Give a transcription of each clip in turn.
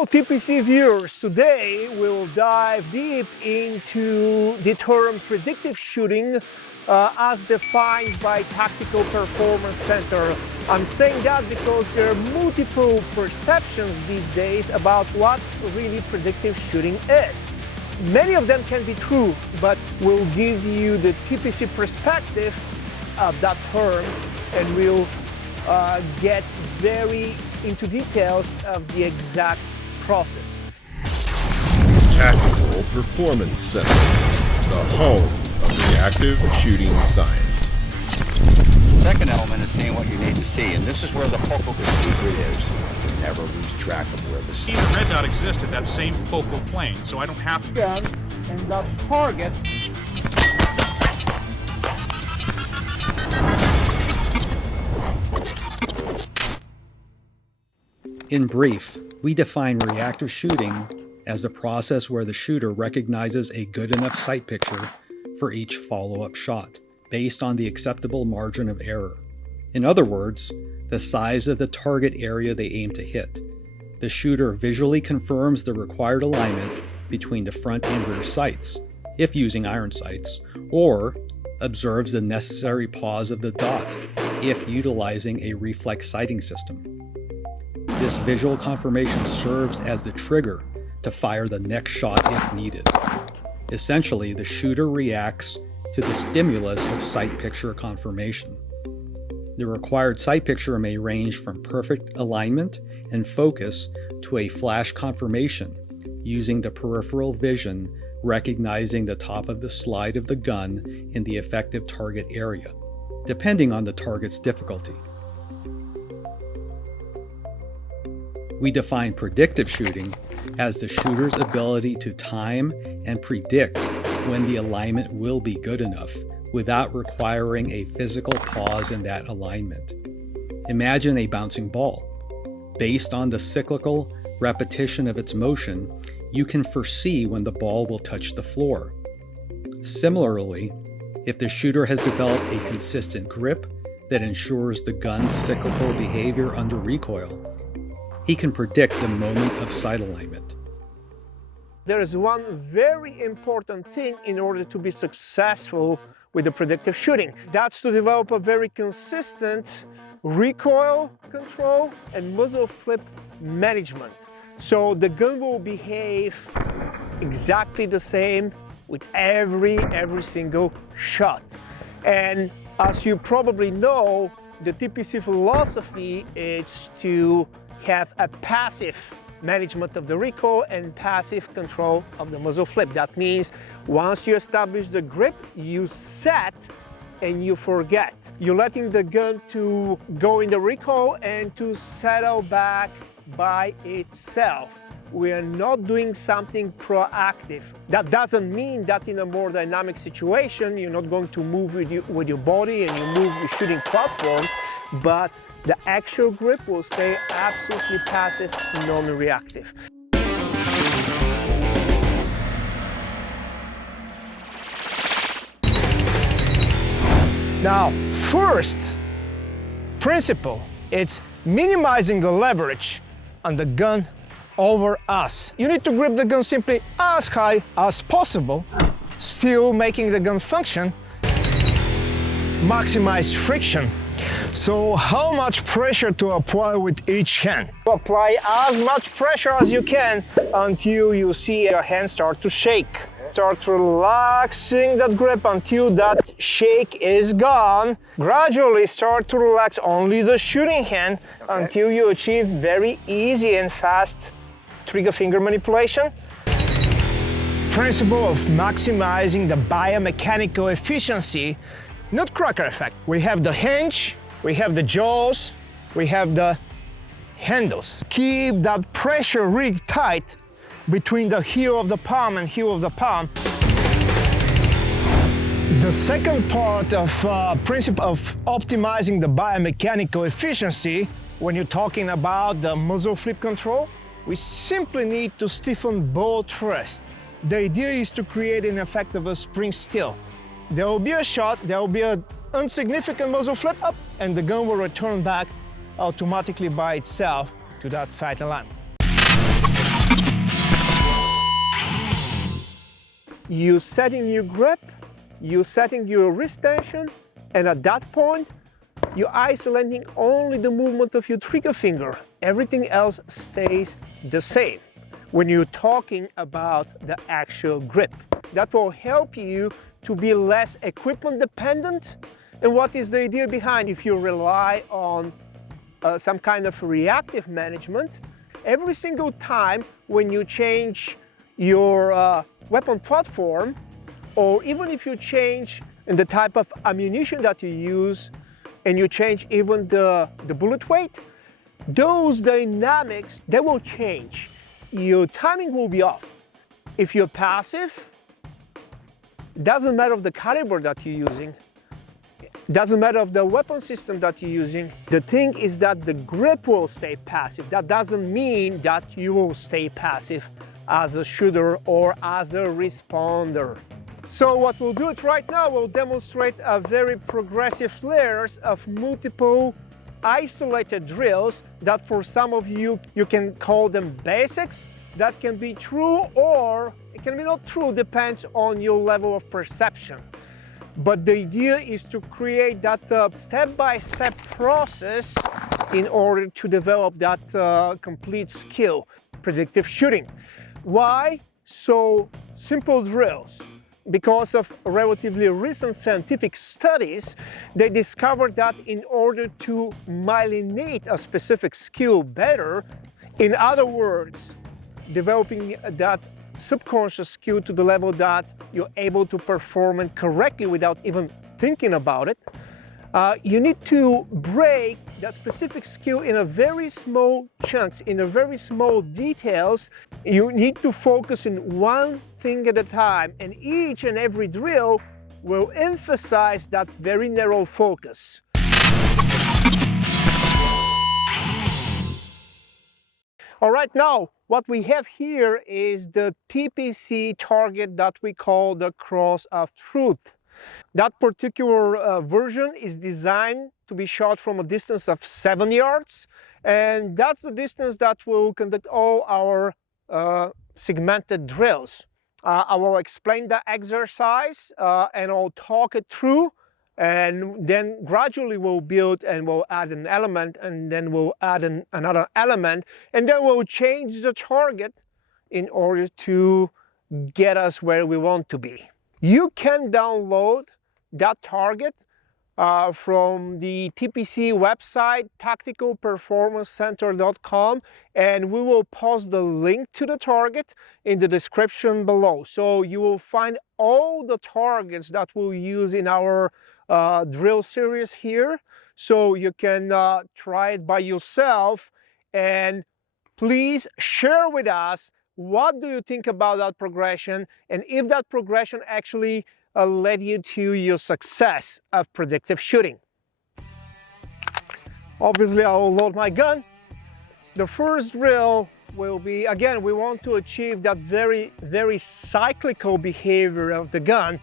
Hello TPC viewers, today we'll dive deep into the term predictive shooting as defined by Tactical Performance Center. I'm saying that because there are multiple perceptions these days about what really predictive shooting is. Many of them can be true, but we'll give you the TPC perspective of that term and we'll get very into details of the exact process. Tactical Performance Center, the home of reactive shooting science. The second element is seeing what you need to see, and this is where the focal secret is. Never lose track of where the See, the red dot exists at that same focal plane, so I don't have to. Gun and that target. In brief, we define reactive shooting as the process where the shooter recognizes a good enough sight picture for each follow-up shot, based on the acceptable margin of error. In other words, the size of the target area they aim to hit. The shooter visually confirms the required alignment between the front and rear sights, if using iron sights, or observes the necessary pause of the dot, if utilizing a reflex sighting system. This visual confirmation serves as the trigger to fire the next shot if needed. Essentially, the shooter reacts to the stimulus of sight picture confirmation. The required sight picture may range from perfect alignment and focus to a flash confirmation using the peripheral vision recognizing the top of the slide of the gun in the effective target area, depending on the target's difficulty. We define predictive shooting as the shooter's ability to time and predict when the alignment will be good enough without requiring a physical pause in that alignment. Imagine a bouncing ball. Based on the cyclical repetition of its motion, you can foresee when the ball will touch the floor. Similarly, if the shooter has developed a consistent grip that ensures the gun's cyclical behavior under recoil, he can predict the moment of sight alignment. There is one very important thing in order to be successful with the predictive shooting. That's to develop a very consistent recoil control and muzzle flip management. So the gun will behave exactly the same with every single shot. And as you probably know, the TPC philosophy is to have a passive management of the recoil and passive control of the muzzle flip. That means once you establish the grip, you set and you forget. You're letting the gun to go in the recoil and to settle back by itself. We are not doing something proactive. That doesn't mean that in a more dynamic situation, you're not going to move with your body and you move your shooting platform, but the actual grip will stay absolutely passive, non-reactive. Now, first principle, it's minimizing the leverage on the gun over us. You need to grip the gun simply as high as possible, still making the gun function. Maximize friction. So how much pressure to apply with each hand? Apply as much pressure as you can until you see your hand start to shake. Start relaxing that grip until that shake is gone. Gradually start to relax only the shooting hand until you achieve very easy and fast trigger finger manipulation. Principle of maximizing the biomechanical efficiency, nutcracker effect. We have the hinge, we have the jaws, we have the handles. Keep that pressure really tight between the heel of the palm and heel of the palm. The second part of principle of optimizing the biomechanical efficiency, when you're talking about the muzzle flip control, we simply need to stiffen both wrists. The idea is to create an effect of a spring still. There will be a shot, there will be an insignificant muzzle flip up, and the gun will return back automatically by itself to that sight alignment. You setting your grip, you setting your wrist tension, and at that point, you're isolating only the movement of your trigger finger. Everything else stays the same when you're talking about the actual grip. That will help you to be less equipment dependent. And what is the idea behind? If you rely on some kind of reactive management, every single time when you change your weapon platform, or even if you change in the type of ammunition that you use, and you change even the bullet weight, those dynamics, they will change. Your timing will be off. If you're passive, doesn't matter of the caliber that you're using, doesn't matter of the weapon system that you're using. The thing is that the grip will stay passive. That doesn't mean that you will stay passive as a shooter or as a responder. So what we'll do it right now, we'll demonstrate a very progressive layers of multiple isolated drills that for some of you, you can call them basics. That can be true or it can be not true, depends on your level of perception. But the idea is to create that step-by-step process in order to develop that complete skill, predictive shooting. Why so simple drills? Because of relatively recent scientific studies, they discovered that in order to myelinate a specific skill better, in other words, developing that subconscious skill to the level that you're able to perform it correctly without even thinking about it, you need to break that specific skill in a very small chunks, in a very small details. You need to focus on one thing at a time, and each and every drill will emphasize that very narrow focus. All right, now what we have here is the TPC target that we call the cross of truth. That particular version is designed to be shot from a distance of 7 yards, and that's the distance that will conduct all our segmented drills. I will explain the exercise and I'll talk it through, and then gradually we'll build and we'll add an element, and then we'll add another element, and then we'll change the target in order to get us where we want to be. You can download that target from the TPC website, tacticalperformancecenter.com, and we will post the link to the target in the description below. So you will find all the targets that we'll use in our drill series here, so you can try it by yourself, and please share with us what do you think about that progression, and if that progression actually led you to your success of predictive shooting. Obviously, I will load my gun. The first drill will be, again, we want to achieve that very cyclical behavior of the gun.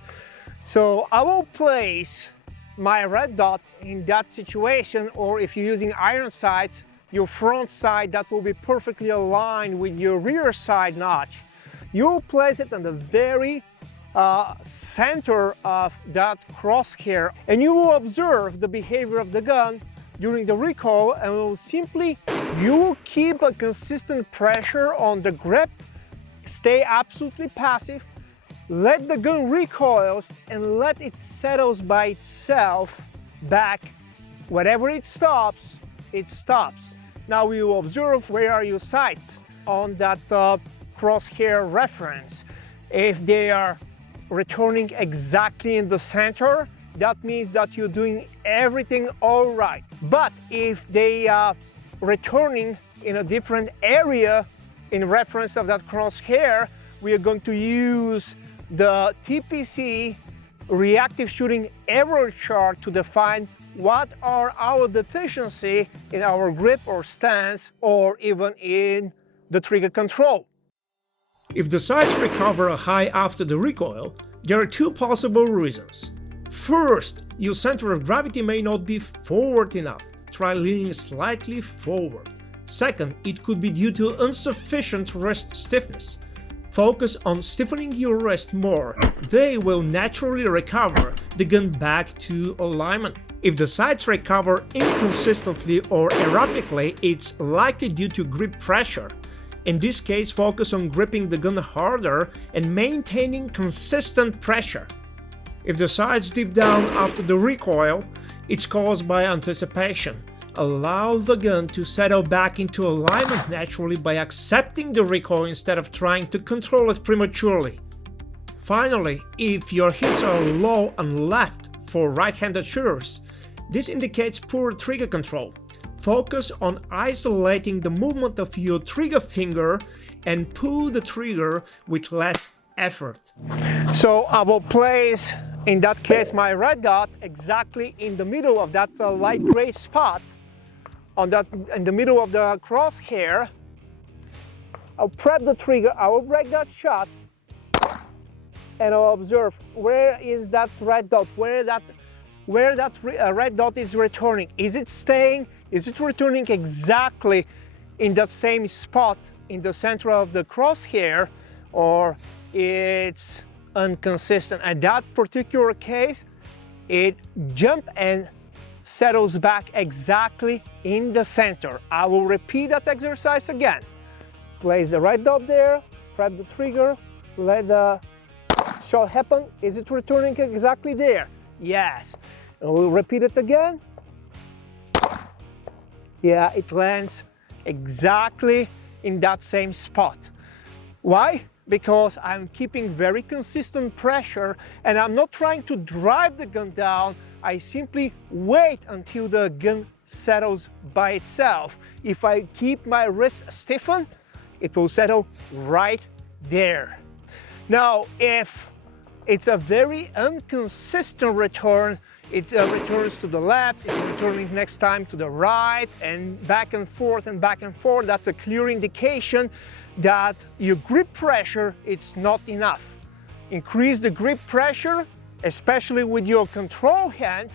So I will place my red dot in that situation, or if you're using iron sights, your front sight that will be perfectly aligned with your rear side notch. You'll place it on the very center of that crosshair, and you will observe the behavior of the gun during the recoil, and you will keep a consistent pressure on the grip, stay absolutely passive, let the gun recoils, and let it settles by itself back. Whenever it stops, it stops. Now we will observe where are your sights on that crosshair reference. If they are returning exactly in the center, that means that you're doing everything all right. But if they are returning in a different area in reference of that crosshair, we are going to use the TPC reactive shooting error chart to define what are our deficiency in our grip or stance, or even in the trigger control. If the sights recover high after the recoil, there are two possible reasons. First, your center of gravity may not be forward enough. Try leaning slightly forward. Second, it could be due to insufficient wrist stiffness. Focus on stiffening your wrist more. They will naturally recover the gun back to alignment. If the sights recover inconsistently or erratically, it's likely due to grip pressure. In this case, focus on gripping the gun harder and maintaining consistent pressure. If the sights dip down after the recoil, it's caused by anticipation. Allow the gun to settle back into alignment naturally by accepting the recoil instead of trying to control it prematurely. Finally, if your hits are low and left for right-handed shooters, this indicates poor trigger control. Focus on isolating the movement of your trigger finger and pull the trigger with less effort. So I will place, in that case, my red dot exactly in the middle of that light gray spot, in the middle of the crosshair. I'll prep the trigger, I will break that shot, and I'll observe where is that red dot, where that red dot is returning. Is it staying? Is it returning exactly in that same spot in the center of the crosshair, or it's inconsistent? At that particular case, it jumps and settles back exactly in the center. I will repeat that exercise again. Place the red dot there, prep the trigger, let the shot happen. Is it returning exactly there? Yes. And we'll repeat it again. Yeah, it lands exactly in that same spot. Why? Because I'm keeping very consistent pressure and I'm not trying to drive the gun down. I simply wait until the gun settles by itself. If I keep my wrist stiffened, it will settle right there. Now, if it's a very inconsistent return, it returns to the left, it's returning next time to the right, and back and forth, that's a clear indication that your grip pressure, it's not enough. Increase the grip pressure, especially with your control hand.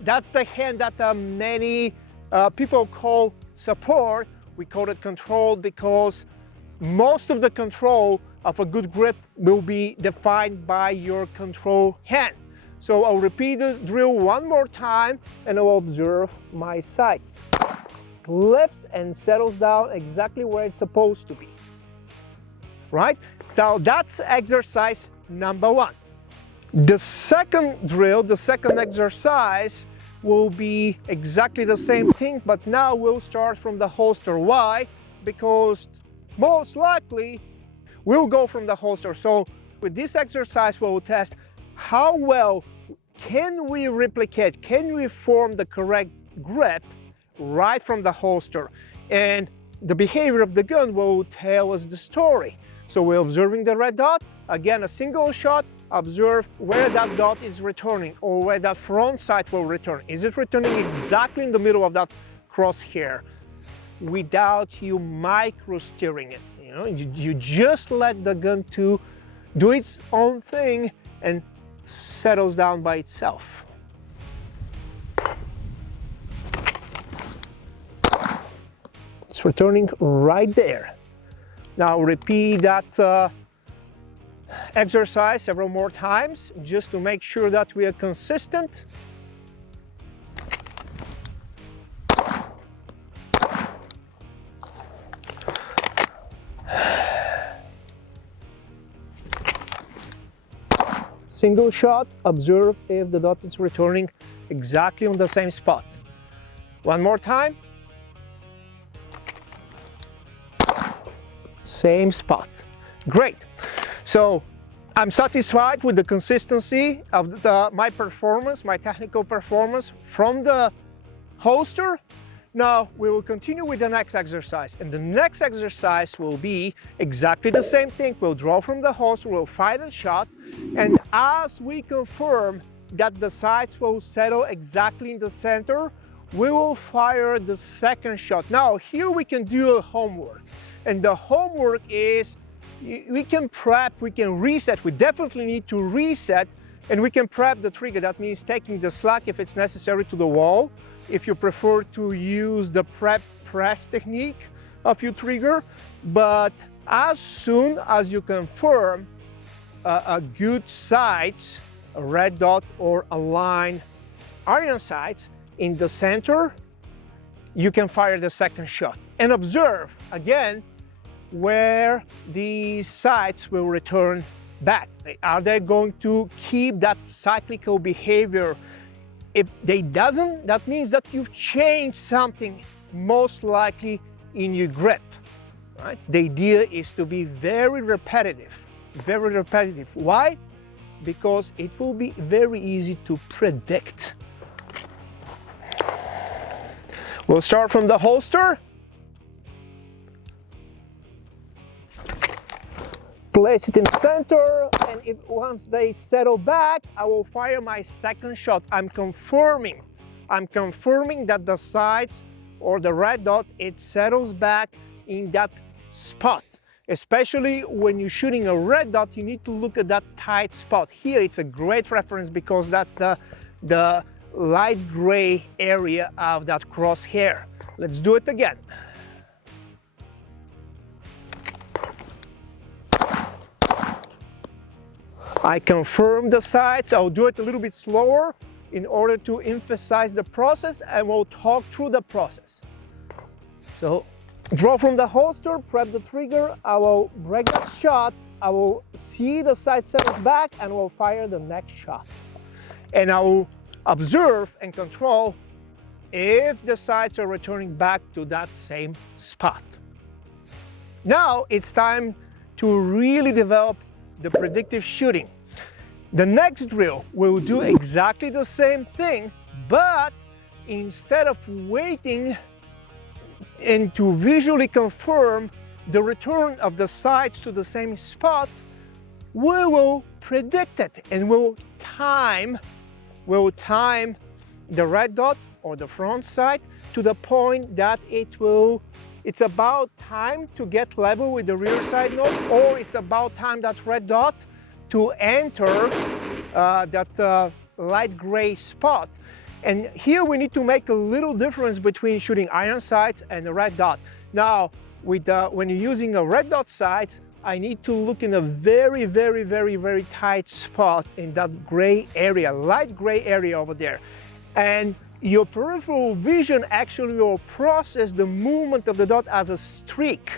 That's the hand that many people call support. We call it control because most of the control of a good grip will be defined by your control hand. So I'll repeat the drill one more time and I'll observe my sights. It lifts and settles down exactly where it's supposed to be. Right? So that's exercise number one. The second drill, the second exercise will be exactly the same thing, but now we'll start from the holster. Why? Because most likely we'll go from the holster. So with this exercise, we'll test how well can we replicate, can we form the correct grip right from the holster. And the behavior of the gun will tell us the story. So we're observing the red dot. Again, a single shot, observe where that dot is returning or where that front sight will return. Is it returning exactly in the middle of that crosshair without you micro steering it? You just let the gun to do its own thing and settles down by itself. It's returning right there. Now repeat that exercise several more times just to make sure that we are consistent. Single shot, observe if the dot is returning exactly on the same spot. One more time. Same spot. Great. So I'm satisfied with the consistency of my performance, my technical performance from the holster. Now we will continue with the next exercise, and the next exercise will be exactly the same thing. We'll draw from the holster, we'll fire the shot, and as we confirm that the sights will settle exactly in the center, we will fire the second shot. Now here we can do a homework, and the homework is we can prep, we can reset. We definitely need to reset, and we can prep the trigger. That means taking the slack if it's necessary to the wall, if you prefer to use the prep press technique of your trigger. But As soon as you confirm a good sights, a red dot or a line iron sights in the center, you can fire the second shot. And observe again where these sights will return back. Are they going to keep that cyclical behavior? If they doesn't, that means that you've changed something, most likely in your grip. Right? The idea is to be very repetitive, very repetitive. Why? Because it will be very easy to predict. We'll start from the holster. Place it in the center, and once they settle back, I will fire my second shot. I'm confirming that the sights or the red dot, it settles back in that spot. Especially when you're shooting a red dot, you need to look at that tight spot. Here it's a great reference because that's the light gray area of that crosshair. Let's do it again. I confirm the sights. I'll do it a little bit slower in order to emphasize the process, and we'll talk through the process. So, draw from the holster, prep the trigger, I will break that shot, I will see the sight settles back, and we'll fire the next shot. And I will observe and control if the sights are returning back to that same spot. Now it's time to really develop the predictive shooting. The next drill will do exactly the same thing, but instead of waiting and to visually confirm the return of the sights to the same spot, we will predict it and we'll time the red dot or the front sight to the point that it's about time to get level with the rear side node, or it's about time that red dot to enter that light gray spot. And here we need to make a little difference between shooting iron sights and a red dot. Now, when you're using a red dot sights, I need to look in a very, very, very, very tight spot in that gray area, light gray area over there. And your peripheral vision actually will process the movement of the dot as a streak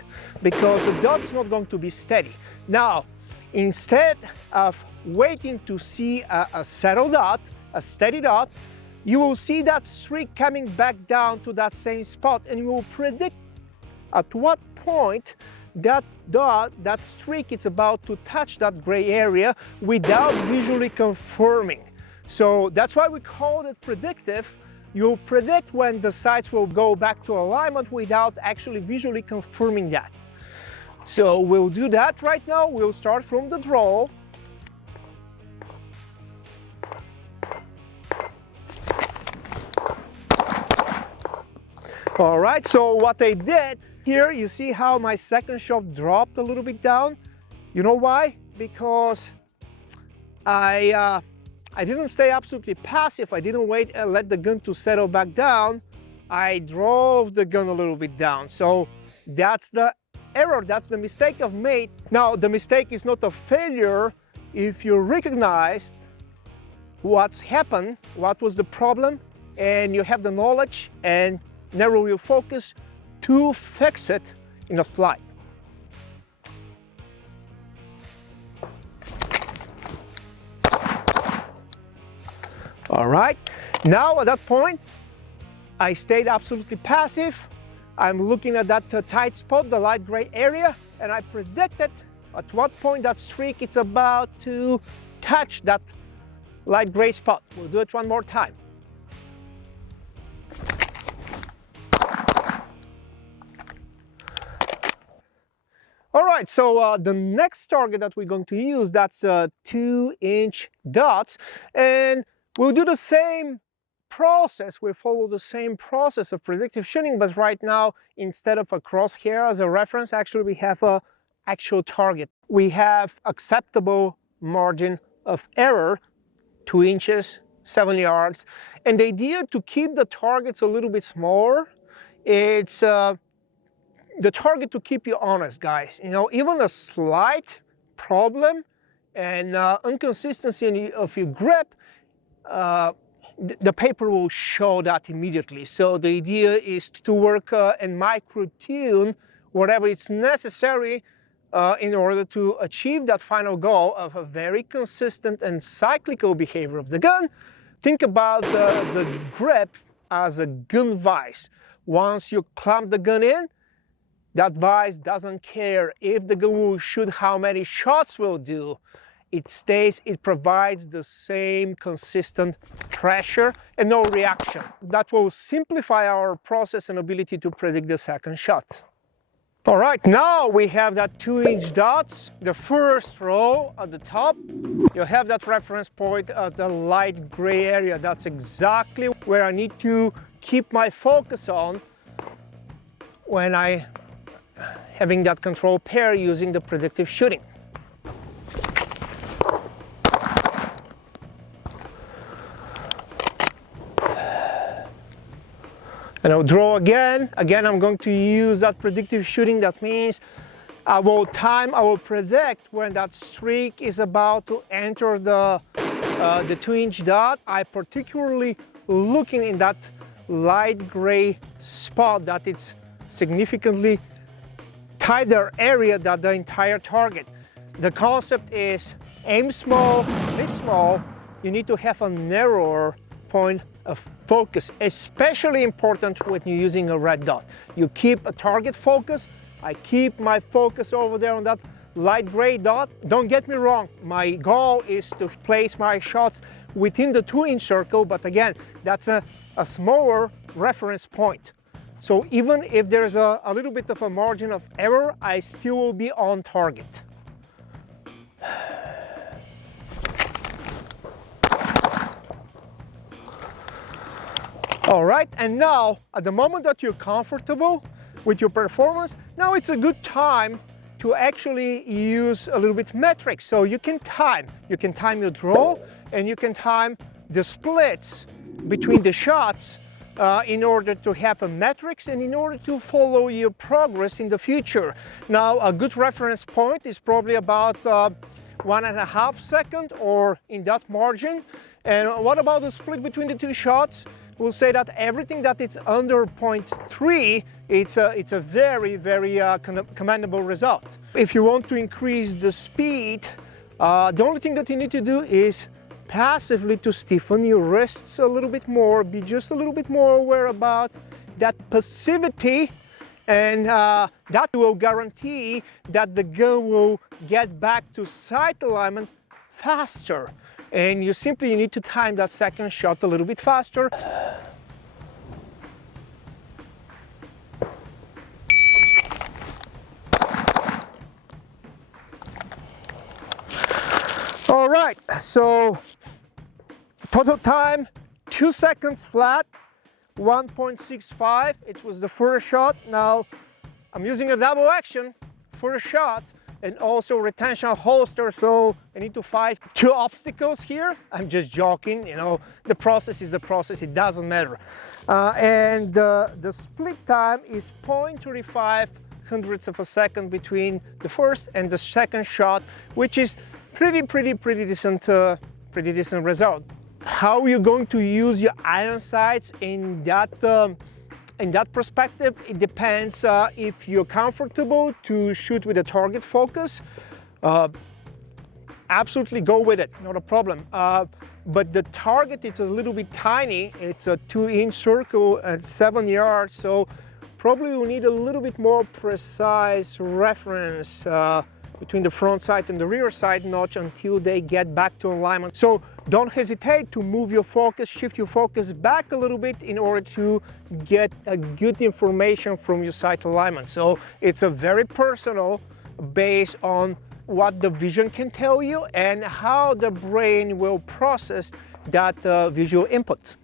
because the dot's not going to be steady. Now, instead of waiting to see a settled dot, a steady dot, you will see that streak coming back down to that same spot, and you will predict at what point that dot, that streak, is about to touch that gray area without visually confirming. So that's why we call it predictive. You'll predict when the sights will go back to alignment without actually visually confirming that. So we'll do that right now. We'll start from the draw. All right, so what I did here, you see how my second shot dropped a little bit down? You know why? Because I didn't stay absolutely passive. I didn't wait and let the gun to settle back down. I drove the gun a little bit down. So that's the error, that's the mistake I've made. Now, the mistake is not a failure if you recognized what's happened, what was the problem, and you have the knowledge and narrow your focus to fix it in a flight. All right, now at that point, I stayed absolutely passive. I'm looking at that tight spot, the light gray area, and I predicted at what point that streak is about to touch that light gray spot. We'll do it one more time. All right, so the next target that we're going to use, that's 2-inch dots, and we'll do the same process. We follow the same process of predictive shooting, but right now, instead of a crosshair as a reference, actually we have an actual target. We have acceptable margin of error, 2 inches, 7 yards, and the idea to keep the targets a little bit smaller, it's the target to keep you honest, guys. You know, even a slight problem and inconsistency of your grip, the paper will show that immediately. So the idea is to work and micro-tune whatever is necessary in order to achieve that final goal of a very consistent and cyclical behavior of the gun. Think about the grip as a gun vise. Once you clamp the gun in, that vise doesn't care if the gun will shoot, how many shots will do. It stays, it provides the same consistent pressure and no reaction. That will simplify our process and ability to predict the second shot. All right, now we have that 2-inch dots, the first row at the top. You have that reference point at the light gray area. That's exactly where I need to keep my focus on when I having that control pair using the predictive shooting. And I'll draw again. Again, I'm going to use that predictive shooting. That means I will predict when that streak is about to enter the 2-inch dot. I particularly looking in that light gray spot that it's significantly tighter area than the entire target. The concept is aim small, miss small. You need to have a narrower point of focus, especially important when you're using a red dot. You keep a target focus. I keep my focus over there on that light gray dot. Don't get me wrong, my goal is to place my shots within the 2-inch circle, but again, that's a smaller reference point. So even if there's a little bit of a margin of error, I still will be on target. All right, and now at the moment that you're comfortable with your performance, now it's a good time to actually use a little bit metrics. So you can time your draw, and you can time the splits between the shots in order to have a metrics and in order to follow your progress in the future. Now a good reference point is probably about 1.5 seconds or in that margin. And what about the split between the two shots? We'll say that everything that is under 0.3, it's a very, very commendable result. If you want to increase the speed, the only thing that you need to do is passively to stiffen your wrists a little bit more, be just a little bit more aware about that passivity, and that will guarantee that the gun will get back to sight alignment faster. And you simply need to time that second shot a little bit faster. All right, so total time 2 seconds flat, 1.65. It was the first shot. Now I'm using a double action first shot and also retention holster, so I need to fight 2 obstacles here. I'm just joking, you know, the process is the process, it doesn't matter. And the split time is 0.35 hundredths of a second between the first and the second shot, which is pretty decent result. How you're going to use your iron sights in that perspective, it depends if you're comfortable to shoot with a target focus. Absolutely go with it, not a problem. But the target is a little bit tiny. It's a 2-inch circle at 7 yards, so probably we'll need a little bit more precise reference between the front sight and the rear sight notch until they get back to alignment. So don't hesitate to move your focus, shift your focus back a little bit in order to get a good information from your sight alignment. So it's a very personal based on what the vision can tell you and how the brain will process that visual input.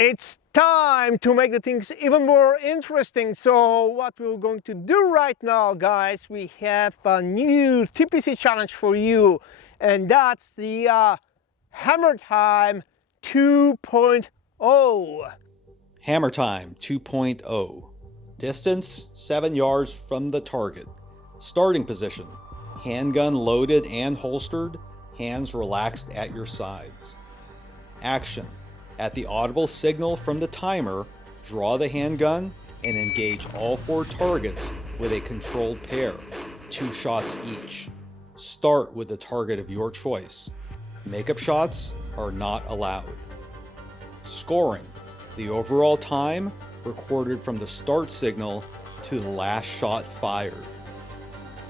It's time to make the things even more interesting. So what we're going to do right now, guys, we have a new TPC challenge for you, and that's the Hammer Time 2.0 Hammer time 2.0. Distance 7 yards from the target. Starting position: handgun loaded and holstered, hands relaxed at your sides. Action: at the audible signal from the timer, draw the handgun and engage all 4 targets with a controlled pair, 2 shots each. Start with the target of your choice. Makeup shots are not allowed. Scoring: the overall time recorded from the start signal to the last shot fired.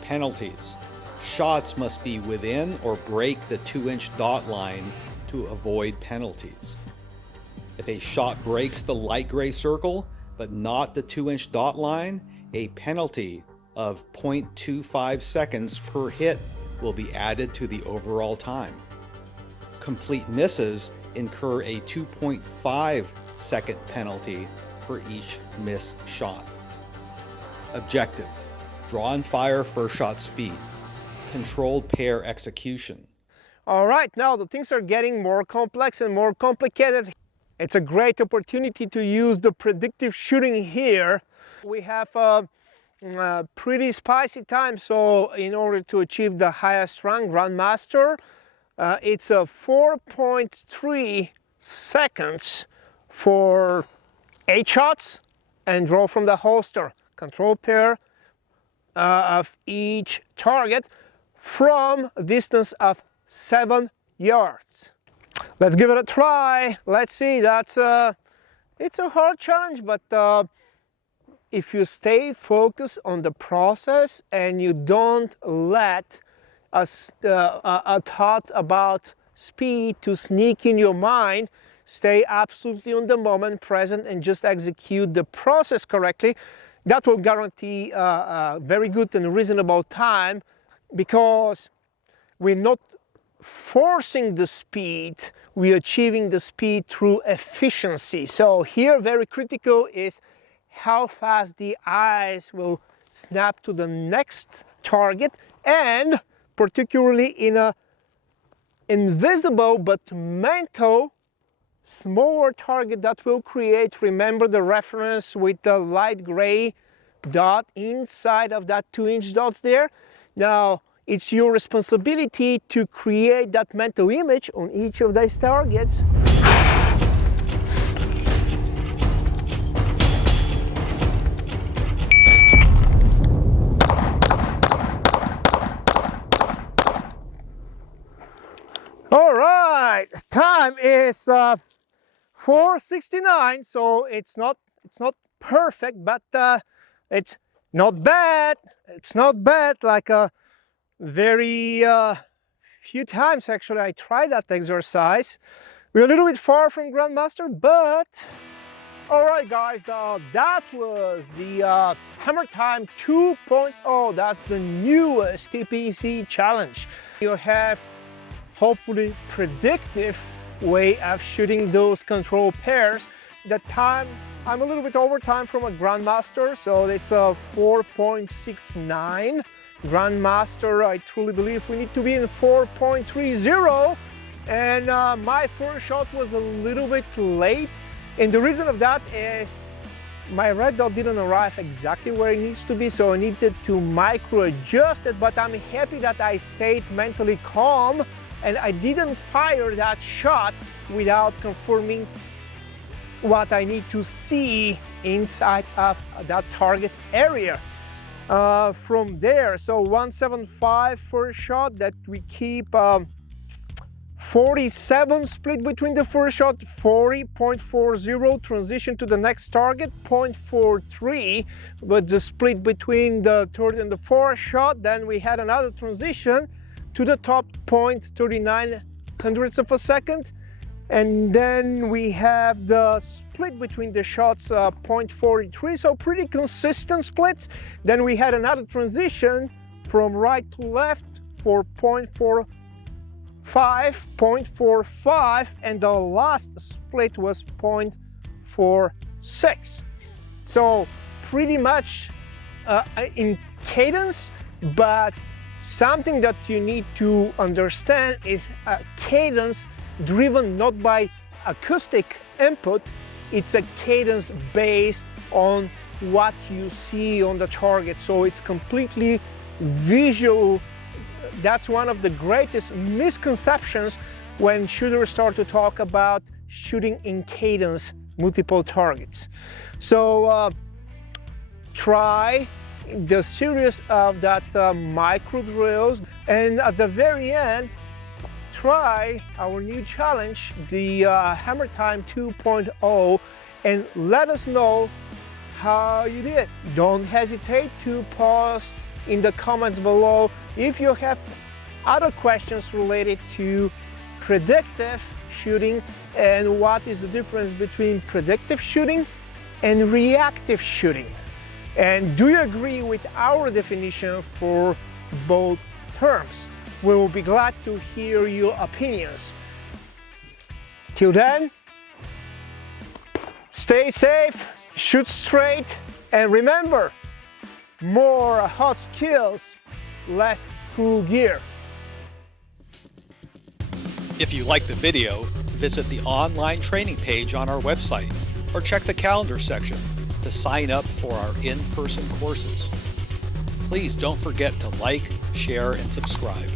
Penalties: shots must be within or break the 2-inch dot line to avoid penalties. If a shot breaks the light gray circle but not the 2-inch dot line, a penalty of 0.25 seconds per hit will be added to the overall time. Complete misses incur a 2.5 second penalty for each missed shot. Objective: draw and fire first shot speed. Controlled pair execution. All right, now the things are getting more complex and more complicated. It's a great opportunity to use the predictive shooting here. We have a pretty spicy time, so in order to achieve the highest rank, Grandmaster, it's a 4.3 seconds for 8 shots and draw from the holster. Control pair of each target from a distance of 7 yards. Let's give it a try. Let's see. It's a hard challenge, but if you stay focused on the process and you don't let a thought about speed to sneak in your mind, stay absolutely on the moment, present, and just execute the process correctly, that will guarantee a very good and reasonable time, because we're not forcing the speed, we're achieving the speed through efficiency. So here, very critical is how fast the eyes will snap to the next target, and particularly in a invisible but mental smaller target that will create, remember the reference with the light gray dot inside of that 2-inch dots there? Now, it's your responsibility to create that mental image on each of these targets. All right, time is 4:69, so it's not perfect, but it's not bad. It's not bad. Like a very few times actually I tried that exercise. We're a little bit far from Grandmaster, but all right, guys, that was the Hammer Time 2.0. That's the newest TPC challenge. You have hopefully predictive way of shooting those control pairs. The time, I'm a little bit over time from a Grandmaster, so it's a 4.69. Grandmaster, I truly believe we need to be in 4.30, and my first shot was a little bit late, and the reason of that is my red dot didn't arrive exactly where it needs to be, so I needed to micro adjust it, but I'm happy that I stayed mentally calm and I didn't fire that shot without confirming what I need to see inside of that target area. From there, so 175 first shot, that we keep 47 split between the first shot, 40.40, transition to the next target, 0.43, but the split between the third and the fourth shot. Then we had another transition to the top, 0.39 hundredths of a second, and then we have the split between the shots, 0.43, so pretty consistent splits. Then we had another transition from right to left for 0.45, and the last split was 0.46. So pretty much in cadence, but something that you need to understand is a cadence driven not by acoustic input, it's a cadence based on what you see on the target. So it's completely visual. That's one of the greatest misconceptions when shooters start to talk about shooting in cadence, multiple targets. So try the series of that micro drills, and at the very end, try our new challenge, the Hammer Time 2.0, and let us know how you did. Don't hesitate to post in the comments below if you have other questions related to predictive shooting and what is the difference between predictive shooting and reactive shooting. And do you agree with our definition for both terms? We will be glad to hear your opinions. Till then, stay safe, shoot straight, and remember, more hot skills, less cool gear. If you like the video, visit the online training page on our website or check the calendar section to sign up for our in-person courses. Please don't forget to like, share, and subscribe.